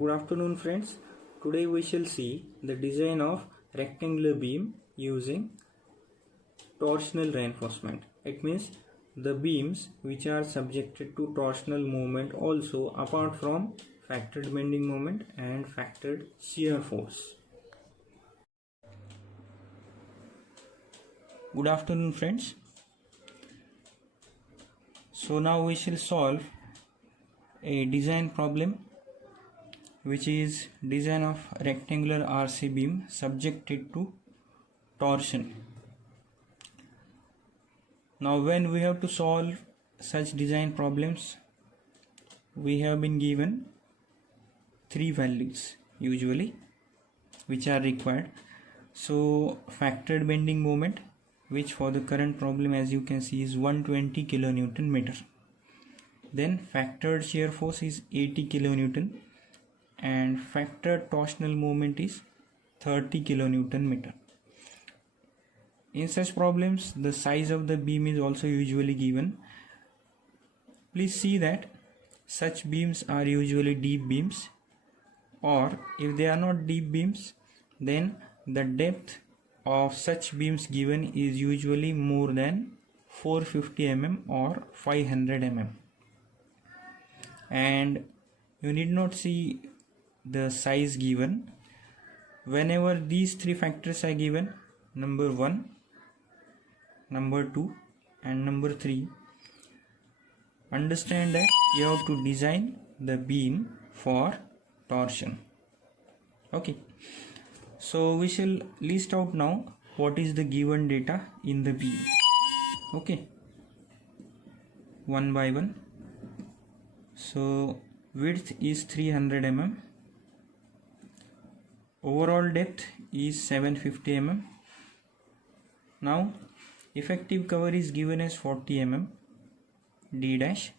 Good afternoon friends. Today we shall see the design of rectangular beam using torsional reinforcement. It means the beams which are subjected to torsional movement also apart from factored bending moment and factored shear force. Good afternoon friends. So now we shall solve a design problem which is design of rectangular RC beam subjected to torsion. Now when we have to solve such design problems, we have been given three values usually which are required. So factored bending moment, which for the current problem as you can see is 120 kilonewton meter. Then factored shear force is 80 kilonewton and factored torsional moment is 30 kilonewton meter. In such problems, the size of the beam is also usually given. Please see that such beams are usually deep beams, or if they are not deep beams, then the depth of such beams given is usually more than 450 mm or 500 mm. And you need not see the size given. Whenever these three factors are given, number 1, number 2 and number 3, understand that you have to design the beam for torsion. Okay, so we shall list out now what is the given data in the beam. Okay, one by one. So width is 300 mm, overall depth is 750 mm. Now effective cover is given as 40 mm d dash.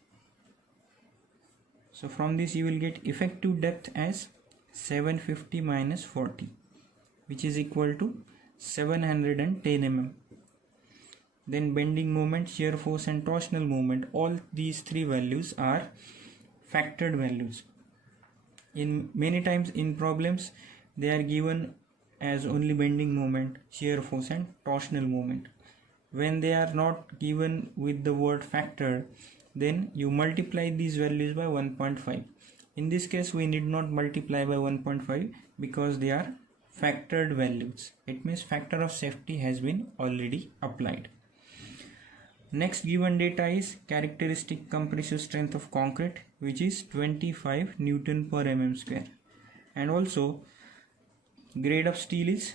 So from this you will get effective depth as 750 minus 40, which is equal to 710 mm. Then bending moment, shear force and torsional moment, all these three values are factored values. In many times in problems they are given as only bending moment, shear force and torsional moment. When they are not given with the word factor, then you multiply these values by 1.5. In this case we need not multiply by 1.5 because they are factored values. It means factor of safety has been already applied. Next given data is characteristic compressive strength of concrete, which is 25 Newton per mm square, and also grade of steel is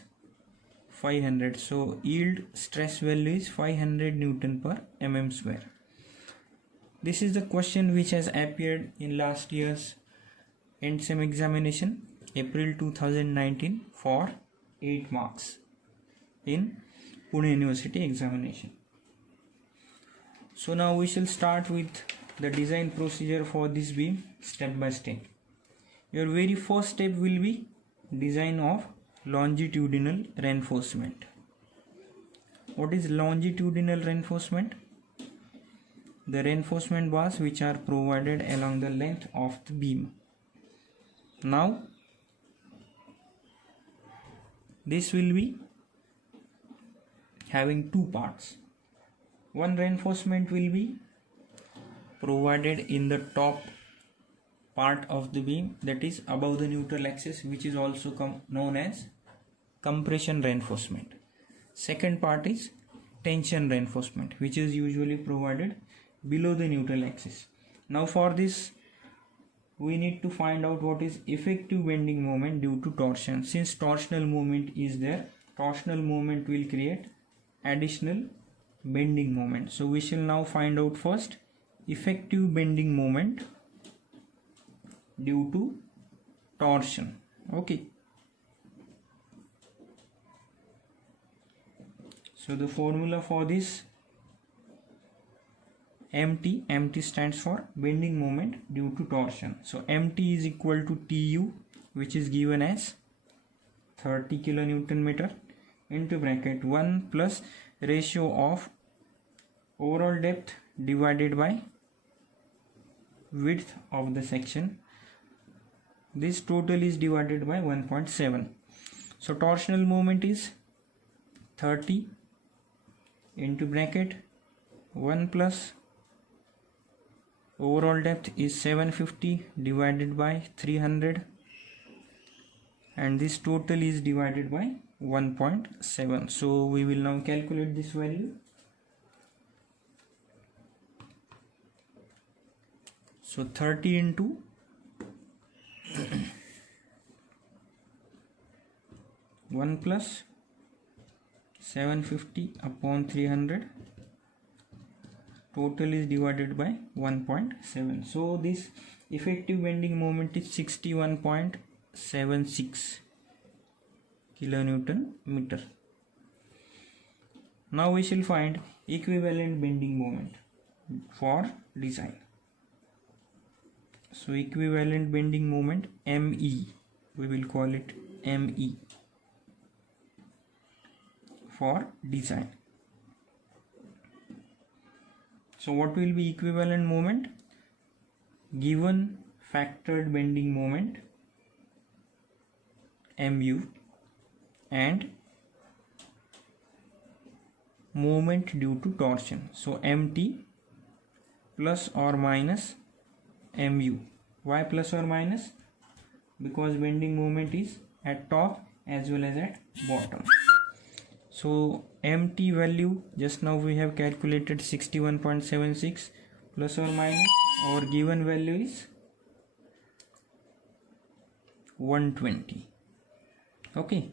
500. So yield stress value is 500 Newton per mm square. This is the question which has appeared in last year's end sem examination, April 2019, for 8 marks in Pune University examination. So now we shall start with the design procedure for this beam step by step. Your very first step will be design of longitudinal reinforcement. What is longitudinal reinforcement? The reinforcement bars which are provided along the length of the beam. Now this will be having two parts. One reinforcement will be provided in the top part of the beam, that is above the neutral axis, which is also known as compression reinforcement. Second part is tension reinforcement, which is usually provided below the neutral axis. Now for this we need to find out what is effective bending moment due to torsion. Since torsional moment is there, torsional moment will create additional bending moment. So we shall now find out first effective bending moment due to torsion. Okay, so the formula for this, MT stands for bending moment due to torsion. So MT is equal to TU, which is given as 30 kilonewton meter, into bracket 1 plus ratio of overall depth divided by width of the section this total is divided by 1.7. So torsional moment is 30 into bracket 1 plus overall depth is 750 divided by 300, and this total is divided by 1.7. so we will now calculate this value. So 30 into 1 plus 750 upon 300, total is divided by 1.7. so this effective bending moment is 61.76 kilonewton meter. Now we shall find equivalent bending moment for design. So equivalent bending moment ME, we will call it ME for design. So what will be equivalent moment? Given factored bending moment MU and moment due to torsion. So MT plus or minus MU. Why plus or minus? Because bending moment is at top as well as at bottom. So MT value just now we have calculated 61.76 plus or minus our given value is 120. Okay,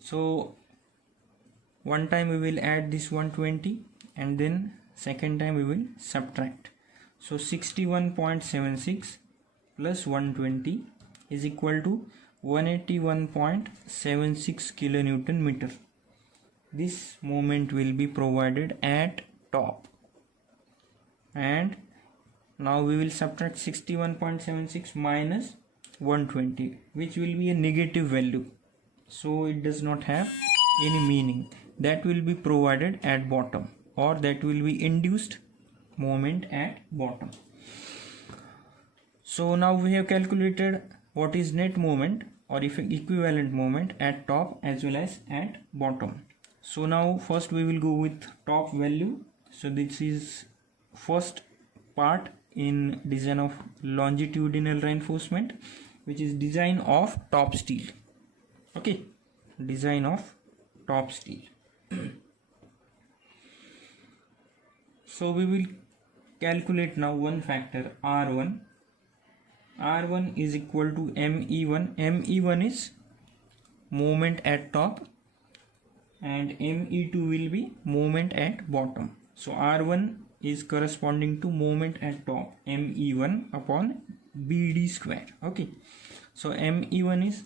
so one time we will add this 120 and then second time we will subtract. So 61.76 plus 120 is equal to 181.76 kilonewton meter. This moment will be provided at top, and now we will subtract 61.76 minus 120, which will be a negative value, so it does not have any meaning. That will be provided at bottom, or that will be induced moment at bottom. So now we have calculated what is net moment or equivalent moment at top as well as at bottom. So now first we will go with top value. So this is first part in design of longitudinal reinforcement, which is design of top steel. Okay, design of top steel. So we will calculate now one factor R1. R1 is equal to ME1. ME1 is moment at top and ME2 will be moment at bottom. So R1 is corresponding to moment at top, ME1 upon BD square. Okay, so ME1 is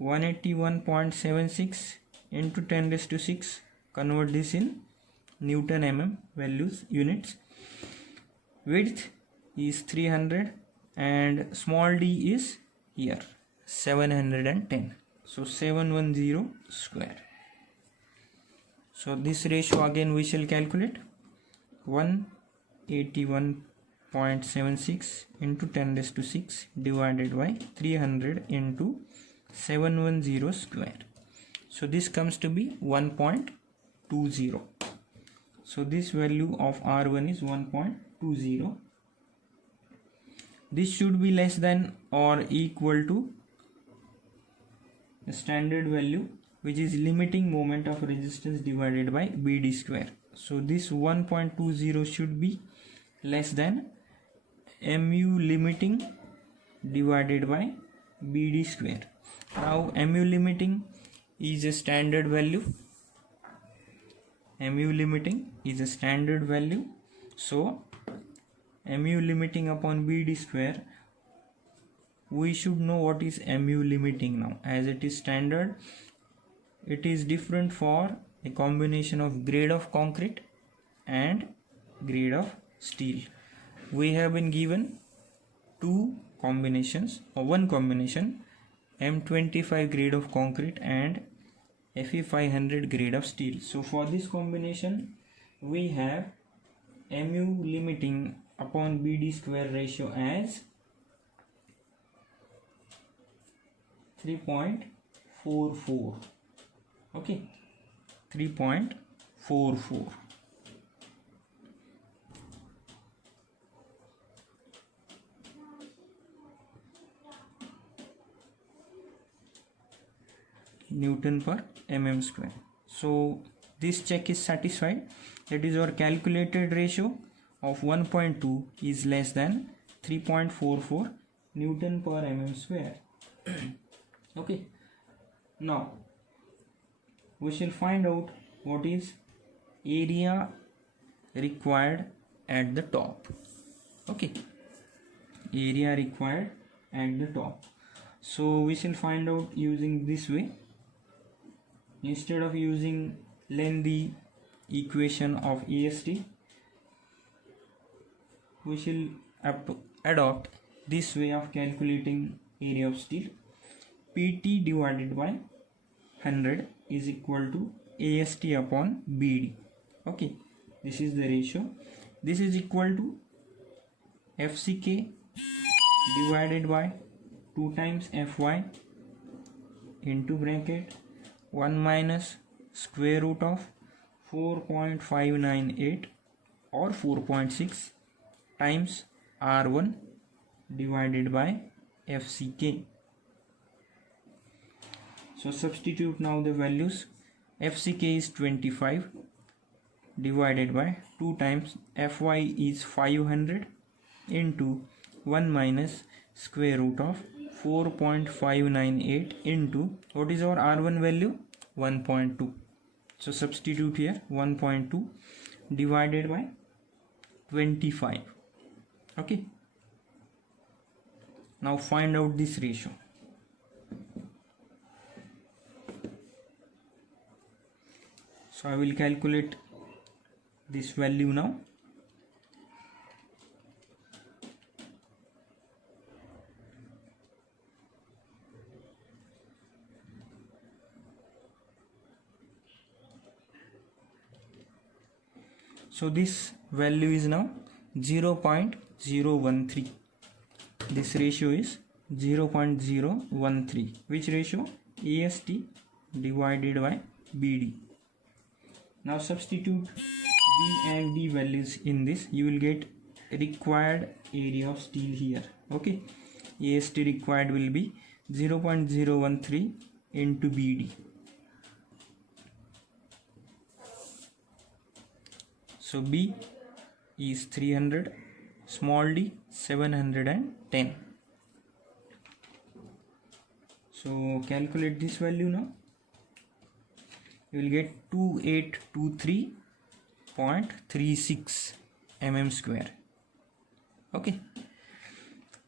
181.76 into 10 raised to 6. Convert this in Newton mm values units. Width is 300 and small d is here 710. So 710 square. So this ratio again we shall calculate 181.76 into 10 raised to 6 divided by 300 into 710 square. So this comes to be 1.20. So this value of R1 is 1.20. This should be less than or equal to the standard value, which is limiting moment of resistance divided by BD square. So this 1.20 should be less than MU limiting divided by BD square. Now MU limiting is a standard value. MU limiting is a standard value. So MU limiting upon BD square, we should know what is MU limiting now. As it is standard, it is different for a combination of grade of concrete and grade of steel. We have been given two combinations or one combination, M25 grade of concrete and Fe500 grade of steel. So for this combination we have MU limiting upon BD square ratio as 3.44. Okay, 3.44. Newton per mm square. So this check is satisfied, that is our calculated ratio of 1.2 is less than 3.44 Newton per mm square. Okay, now we shall find out what is area required at the top. Okay, area required at the top. So we shall find out using this way. Instead of using lengthy equation of AST, we shall adopt this way of calculating area of steel. PT divided by 100 is equal to AST upon BD. Okay, this is the ratio. This is equal to FCK divided by 2 times Fy into bracket 1 minus square root of 4.598 or 4.6 times R1 divided by FCK. So substitute now the values. FCK is 25 divided by 2 times Fy is 500 into 1 minus square root of 4.598 into what is our R1 value? 1.2. So substitute here 1.2 divided by 25. Okay, now find out this ratio. So I will calculate this value now. So this value is now 0.013. This ratio is 0.013. Which ratio? AST divided by BD. Now substitute B and D values in this. You will get required area of steel here. Okay, AST required will be 0.013 into BD. So B is 300, small d 710. So calculate this value now. You will get 2823.36 mm square. Okay,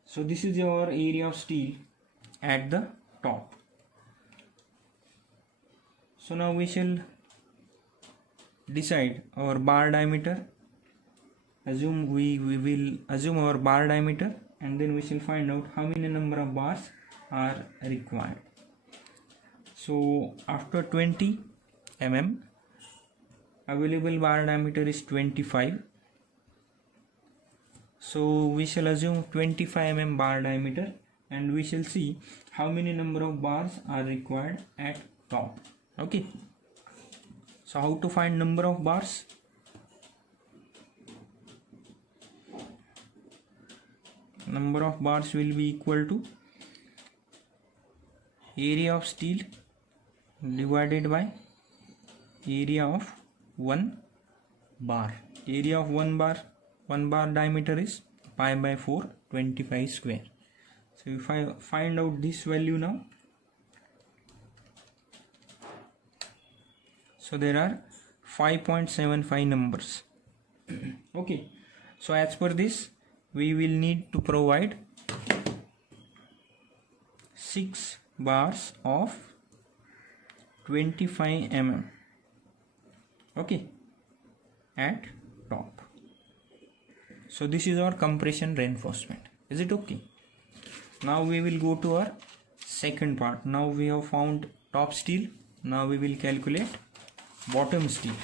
so this is your area of steel at the top. So now we shall decide our bar diameter. We will assume our bar diameter, and then we shall find out how many number of bars are required. So after 20 mm, available bar diameter is 25. So we shall assume 25 mm bar diameter, and we shall see how many number of bars are required at top. Okay, so how to find number of bars? Number of bars will be equal to area of steel divided by area of one bar. Area of one bar diameter is pi by 4, 25 square. So if I find out this value now, so there are 5.75 numbers. Okay, so as per this, we will need to provide 6 bars of 25 mm. Okay, at top. So this is our compression reinforcement. Is it okay? Now we will go to our second part. Now we have found top steel. Now we will calculate bottom steel.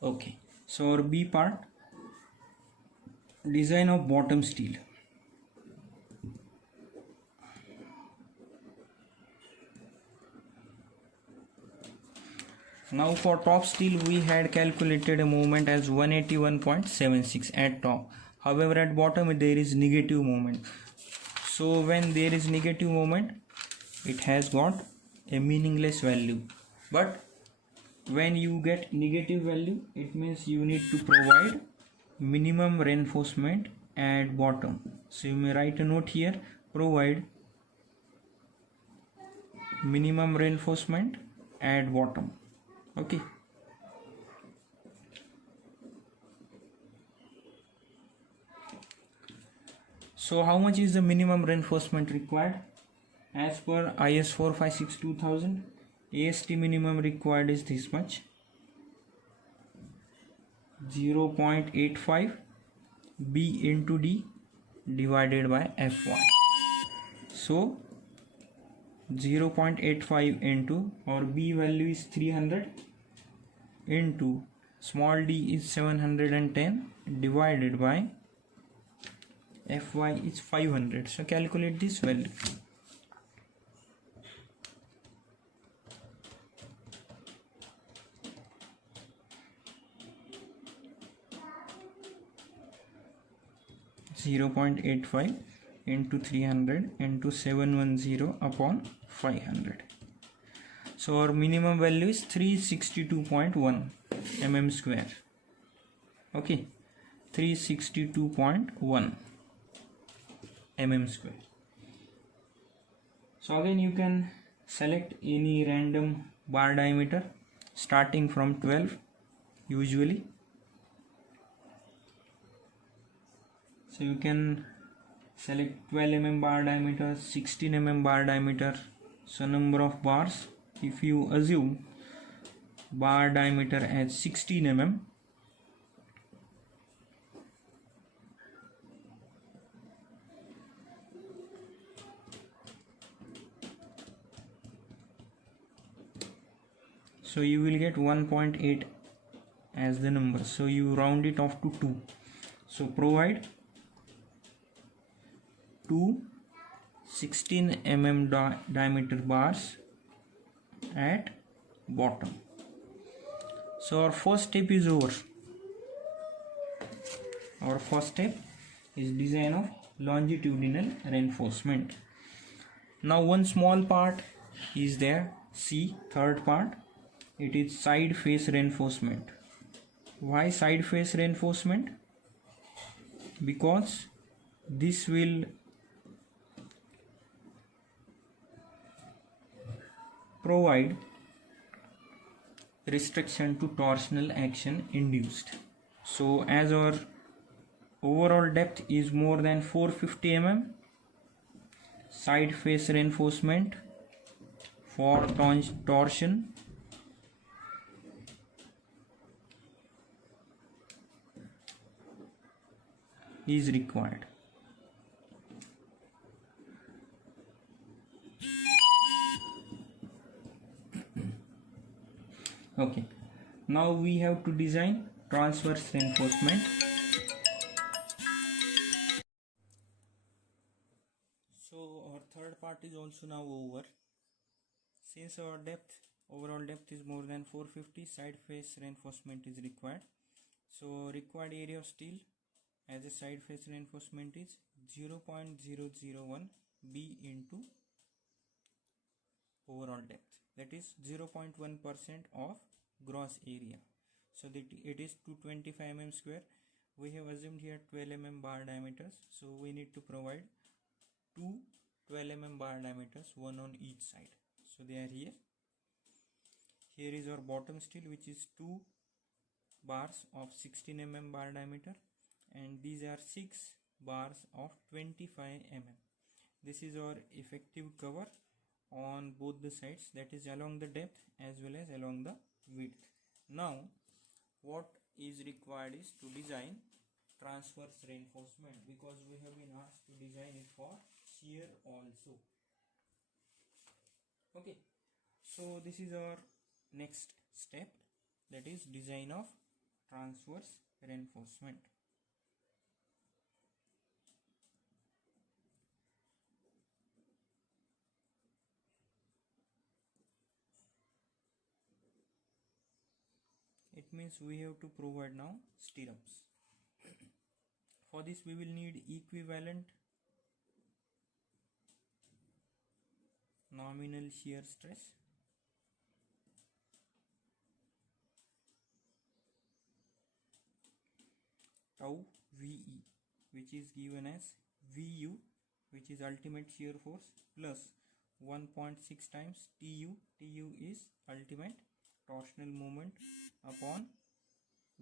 Okay, so our B part, design of bottom steel. Now for top steel we had calculated a moment as 181.76 at top. However, at bottom there is negative moment. So when there is negative moment, it has got a meaningless value. But when you get negative value, it means you need to provide minimum reinforcement at bottom. So you may write a note here, provide minimum reinforcement at bottom. Okay. So how much is the minimum reinforcement required? As per IS 456-2000, AST minimum required is this much, 0.85 B into D divided by Fy. So 0.85 into, or B value is 300, into small d is 710 divided by Fy is 500. So calculate this value. .85 into 300 into 710 upon 500. So our minimum value is 362.1 mm square. Okay, 362.1 mm square. So again you can select any random bar diameter starting from 12 usually. So you can select 12 mm bar diameter, 16 mm bar diameter. So number of bars, if you assume bar diameter as 16 mm, so you will get 1.8 as the number. So you round it off to 2. So provide 2 16 mm diameter bars at bottom. So our first step is over. Our first step is design of longitudinal reinforcement. Now one small part is there, C, third part, it is side face reinforcement. Why side face reinforcement? Because this will provide restriction to torsional action induced. So as our overall depth is more than 450 mm, side face reinforcement for torsion is required. Okay, now we have to design transverse reinforcement. So our third part is also now over. Since our overall depth is more than 450, side face reinforcement is required. So required area of steel as a side face reinforcement is 0.001 B into overall depth, that is 0.1% of gross area. So that it is 225 mm square. We have assumed here 12 mm bar diameters, so we need to provide two 12 mm bar diameters, one on each side. So they are here. Here is our bottom steel, which is 2 bars of 16 mm bar diameter, and these are 6 bars of 25 mm. This is our effective cover on both the sides, that is along the depth as well as along the width. Now what is required is to design transverse reinforcement, because we have been asked to design it for shear also. Okay, so this is our next step, that is design of transverse reinforcement. It means we have to provide now stirrups. For this we will need equivalent nominal shear stress tau VE, which is given as VU, which is ultimate shear force, plus 1.6 times TU. TU is ultimate torsional moment upon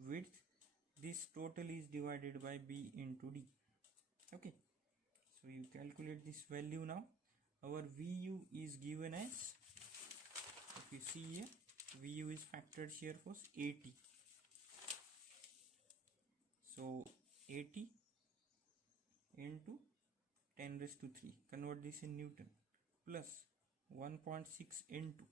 width. This total is divided by B into D. Okay, so you calculate this value now. Our VU is given as, if you see here, VU is factored shear force 80. So 80 into 10 raised to 3, convert this in Newton, plus 1.6 into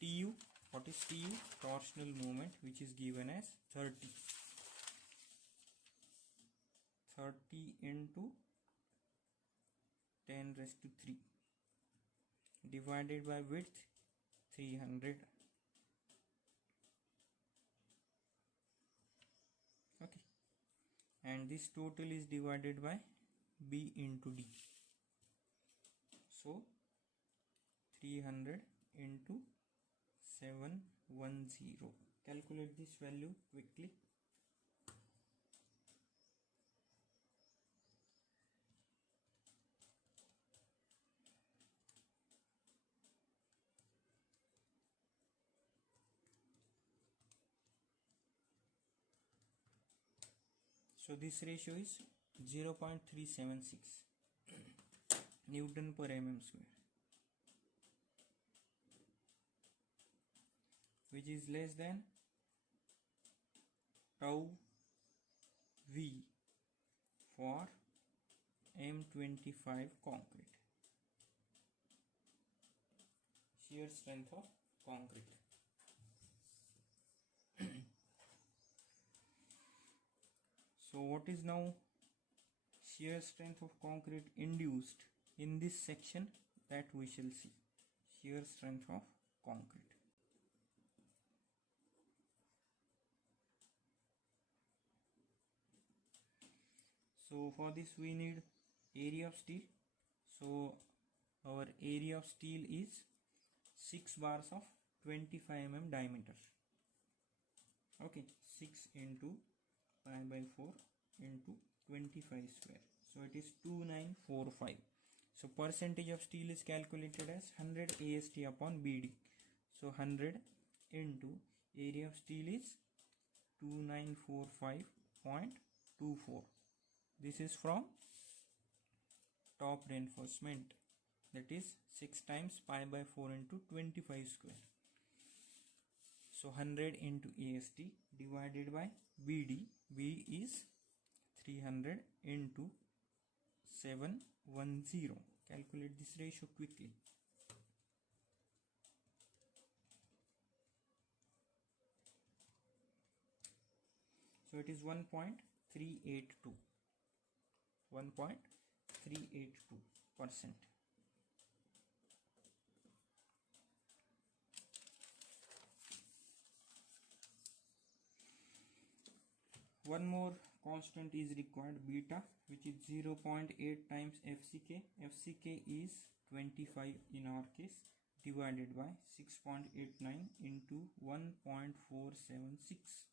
TU. What is TU? Torsional moment, which is given as 30. 30 into 10 raised to 3 divided by width 300. Okay, and this total is divided by B into D. So 300 into 710. Calculate this value quickly. So this ratio is 0.376 Newton per mm square, which is less than tau V for M25 concrete, shear strength of concrete. So what is now shear strength of concrete induced in this section, that we shall see. Shear strength of concrete. So for this we need area of steel. So our area of steel is 6 bars of 25 mm diameter. Okay, 6 into pi by 4 into 25 square. So it is 2945. So percentage of steel is calculated as 100 AST upon BD. So 100 into area of steel is 2945.24. This is from top reinforcement, that is 6 times pi by 4 into 25 square. So 100 into AST divided by BD. B is 300 into 710. Calculate this ratio quickly. So it is 1.382. 1.382%. One more constant is required, beta, which is 0.8 times FCK. FCK is 25 in our case, divided by 6.89 into 1.476.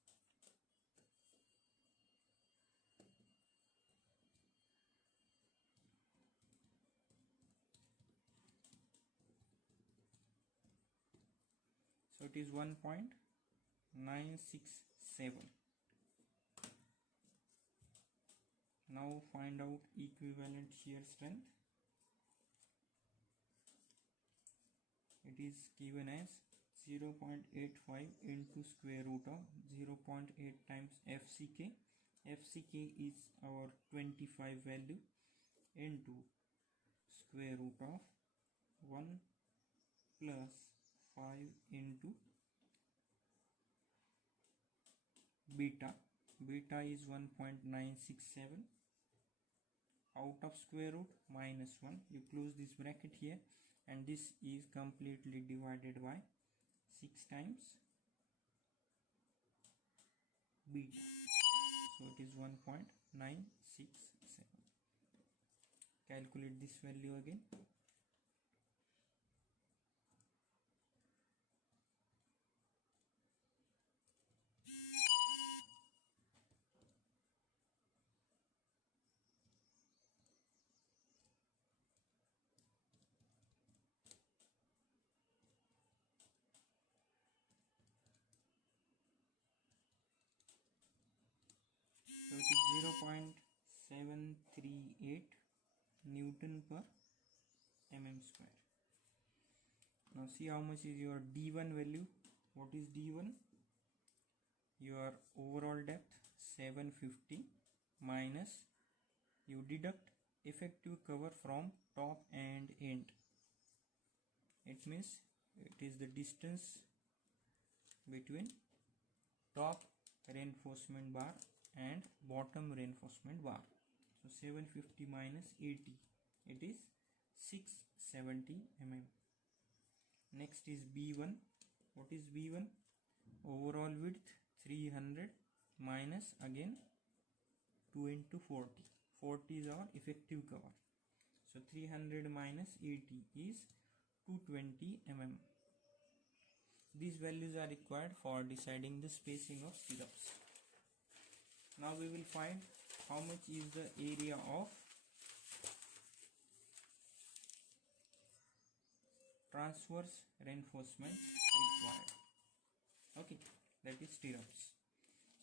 So it is 1.967. Now find out equivalent shear strength. It is given as 0.85 into square root of 0.8 times FCK. FCK is our 25 value into square root of 1 plus 5 into beta is 1.967, out of square root minus 1, you close this bracket here, and this is completely divided by 6 times beta, so it is 1.967. Calculate this value again. So it is 0.738 Newton per mm square. Now see how much is your D1 value. What is D1? Your overall depth 750 minus, you deduct effective cover from top and end. It means it is the distance between top reinforcement bar and bottom reinforcement bar. So 750 minus 80, it is 670 mm. Next is B1. What is B1? Overall width 300 minus again 2 into 40. 40 is our effective cover. So 300 minus 80 is 220 mm. These values are required for deciding the spacing of stirrups. Now we will find how much is the area of transverse reinforcement required. Okay, that is stirrups.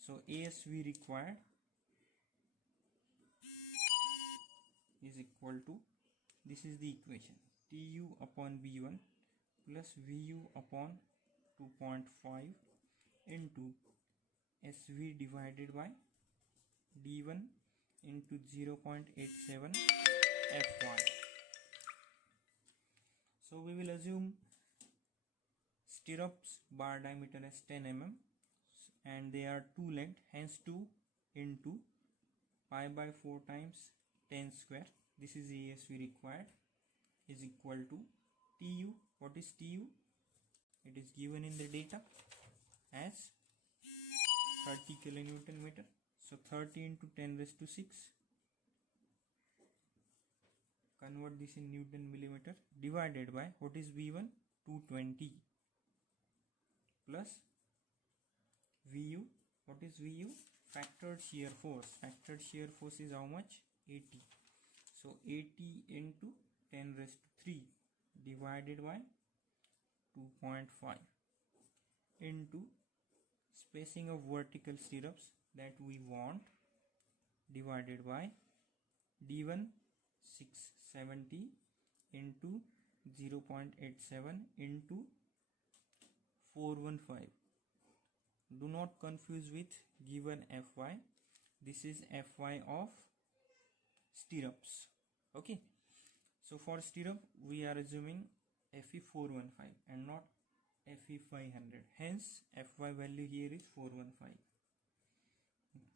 So ASV required is equal to, this is the equation, TU upon V1 plus VU upon 2.5 into SV divided by D1 into 0.87 Fy. So we will assume stirrups bar diameter as 10 mm and they are two length, hence 2 into pi by 4 times 10 square. This is ASV required is equal to TU. What is TU? It is given in the data as 30 kilonewton meter. So 30 into 10 raised to 6. Convert this in Newton millimeter divided by, what is V1? 220 plus VU. What is VU? Factored shear force. Factored shear force is how much? 80. So 80 into 10 raised to 3 divided by 2.5 into spacing of vertical stirrups that we want divided by D1 670 into 0.87 into 415. Do not confuse with given Fy. This is Fy of stirrups. Okay. So for stirrup we are assuming Fe 415 and not Fe 500. Hence Fy value here is 415.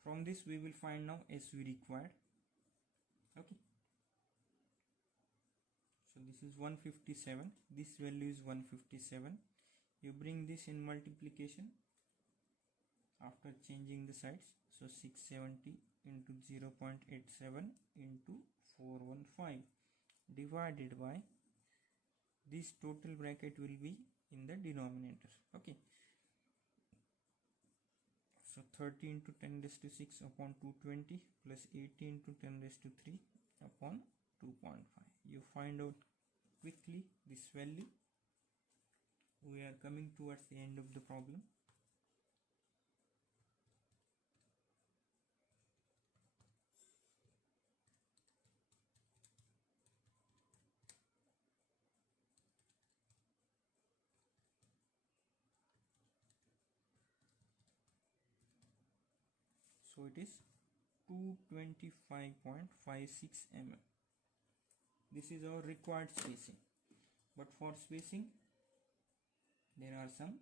From this we will find now SV required. Okay. So this is 157. This value is 157. You bring this in multiplication after changing the sides. So 670 into 0.87 into 415 divided by, this total bracket will be in the denominator. Okay. So 30 into 10 raised to 6 upon 220 plus 80 into 10 raised to 3 upon 2.5. You find out quickly this value. We are coming towards the end of the problem. So it is 225.56 mm. This is our required spacing. But for spacing, there are some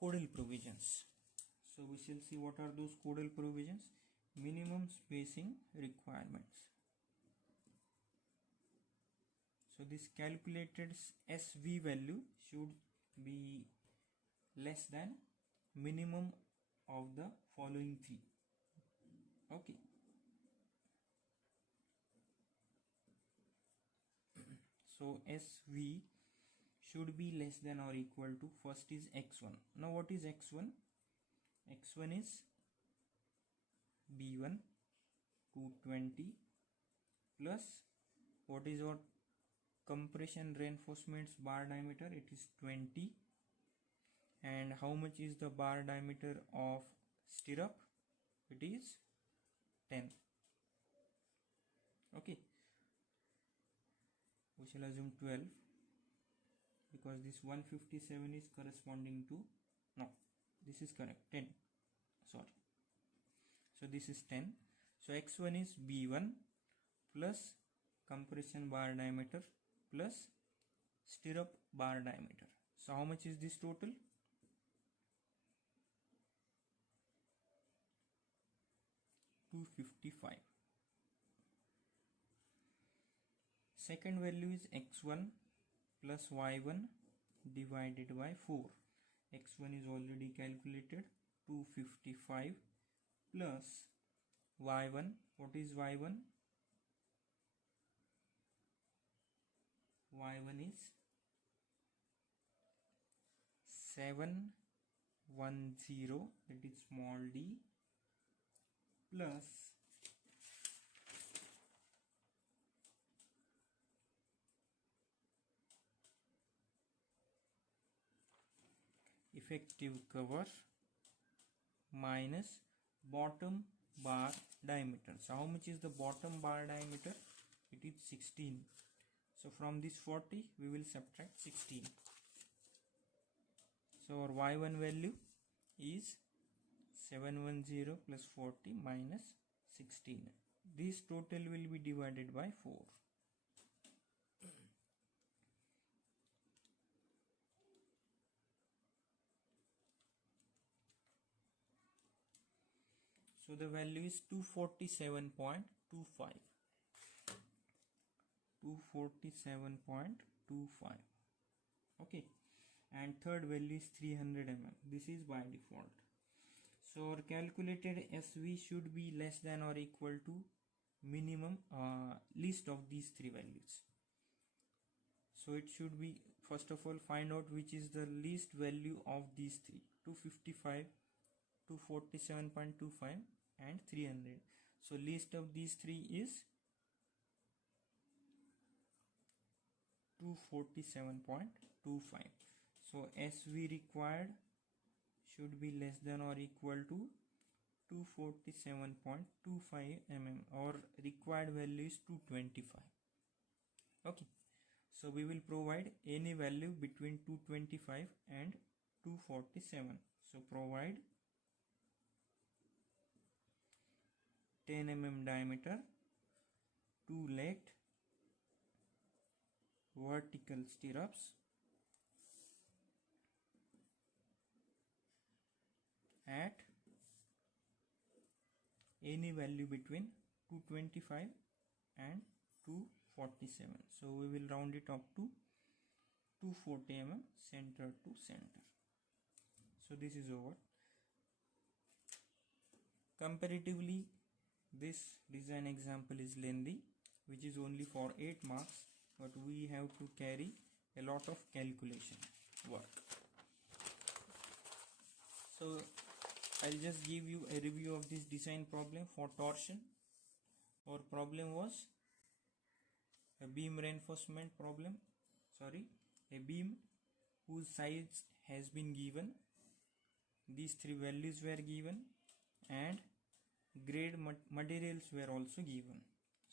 codal provisions. So we shall see what are those codal provisions. Minimum spacing requirements. So this calculated SV value should be less than minimum of the following three. Okay. So SV should be less than or equal to, first is x1. Now what is x1? x1 is b1 220 plus what is our compression reinforcements bar diameter, it is 20, and how much is the bar diameter of stirrup, it is 10. Okay, we shall assume 12 because this 157 is corresponding to, no, this is correct, 10, sorry. So this is 10. So x1 is b1 plus compression bar diameter plus stirrup bar diameter. So how much is this total? $255. Second value is x1 plus y1 divided by 4. x1 is already calculated, 255 plus y1. What is y1? y1 is 710, that is small d, plus effective cover minus bottom bar diameter. So how much is the bottom bar diameter? It is 16. So from this 40 we will subtract 16. So our y1 value is 710 plus 40 minus 16. This total will be divided by 4. So the value is 247.25. 247.25. Okay, and third value is 300 mm. This is by default. So our calculated SV should be less than or equal to minimum least of these three values. So it should be, first of all, find out which is the least value of these three: 255, 247.25 and 300. So least of these three is 247.25. So SV required should be less than or equal to 247.25 mm. Our required value is 225. Okay, so we will provide any value between 225 and 247. So provide 10 mm diameter, 2-legged vertical stirrups at any value between 225 and 247. So we will round it up to 240 mm center to center. So this is over. Comparatively, this design example is lengthy, which is only for 8 marks, but we have to carry a lot of calculation work. So I'll just give you a review of this design problem for torsion. Our problem was a beam reinforcement problem, a beam whose size has been given, these three values were given, and grade materials were also given.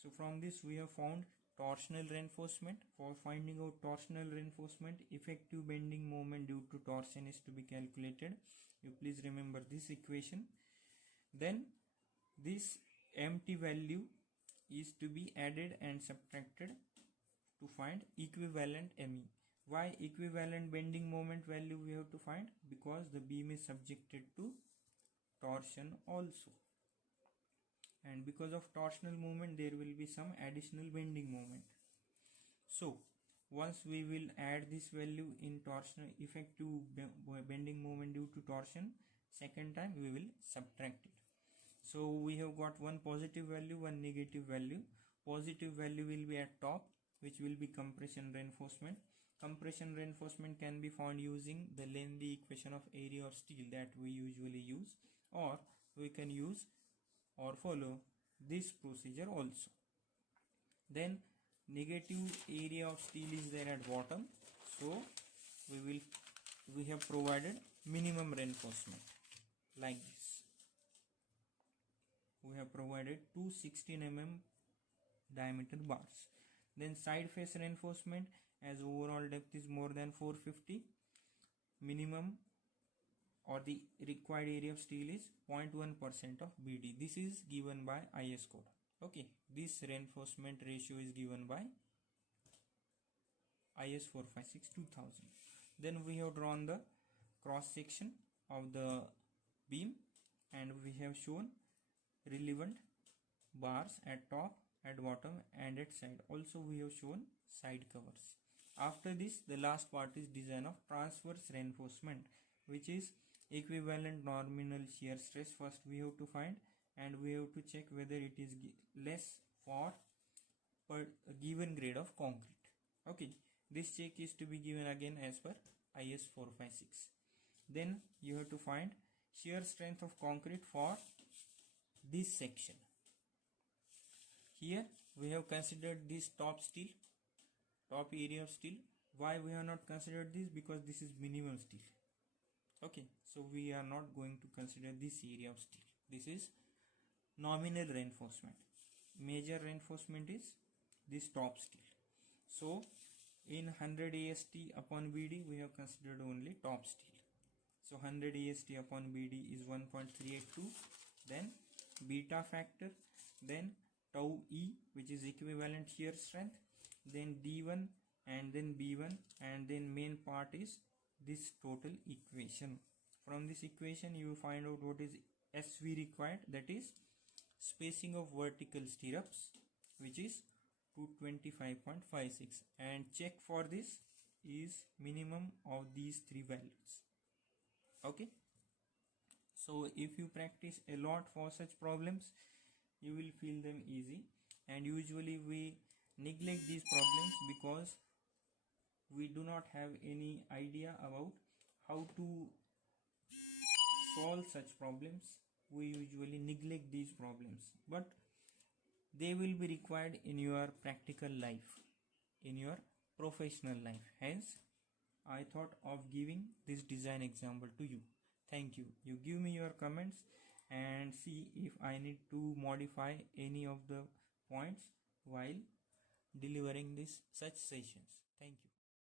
So from this we have found torsional reinforcement. For finding out torsional reinforcement, effective bending moment due to torsion is to be calculated. You please remember this equation. Then this empty value is to be added and subtracted to find equivalent ME. Why equivalent bending moment value we have to find? Because the beam is subjected to torsion also, and because of torsional moment there will be some additional bending moment. So once we will add this value in torsion effective bending moment due to torsion, second time we will subtract it. So we have got one positive value, one negative value. Positive value will be at top, which will be compression reinforcement. Compression reinforcement can be found using the lengthy equation of area of steel that we usually use, or we can use or follow this procedure also. Then negative area of steel is there at bottom, so we have provided minimum reinforcement like this. We have provided 216 mm diameter bars. Then side face reinforcement, as overall depth is more than 450, minimum or the required area of steel is 0.1% of BD. This is given by IS code. Okay, this reinforcement ratio is given by IS 456-2000. Then we have drawn the cross section of the beam and we have shown relevant bars at top, at bottom and at side. Also we have shown side covers. After this, the last part is design of transverse reinforcement, which is equivalent nominal shear stress. First we have to find, and we have to check whether it is less for per given grade of concrete. Okay, this check is to be given again as per IS 456. Then you have to find shear strength of concrete for this section. Here we have considered this top steel, top area of steel. Why we have not considered this? Because this is minimum steel. Okay, so we are not going to consider this area of steel. This is nominal reinforcement. Major reinforcement is this top steel. So in 100 AST upon BD we have considered only top steel. So 100 AST upon BD is 1.382. Then beta factor, then tau E, which is equivalent shear strength, then D1 and then B1, and then main part is this total equation. From this equation you find out what is SV required, that is spacing of vertical stirrups, which is 225.56, and check for this is minimum of these three values. Okay, so if you practice a lot for such problems you will feel them easy, and usually we neglect these problems because we do not have any idea about how to solve such problems. We usually neglect these problems, but they will be required in your practical life, in your professional life. Hence I thought of giving this design example to you. Thank you. You give me your comments and see if I need to modify any of the points while delivering this such sessions. Thank you.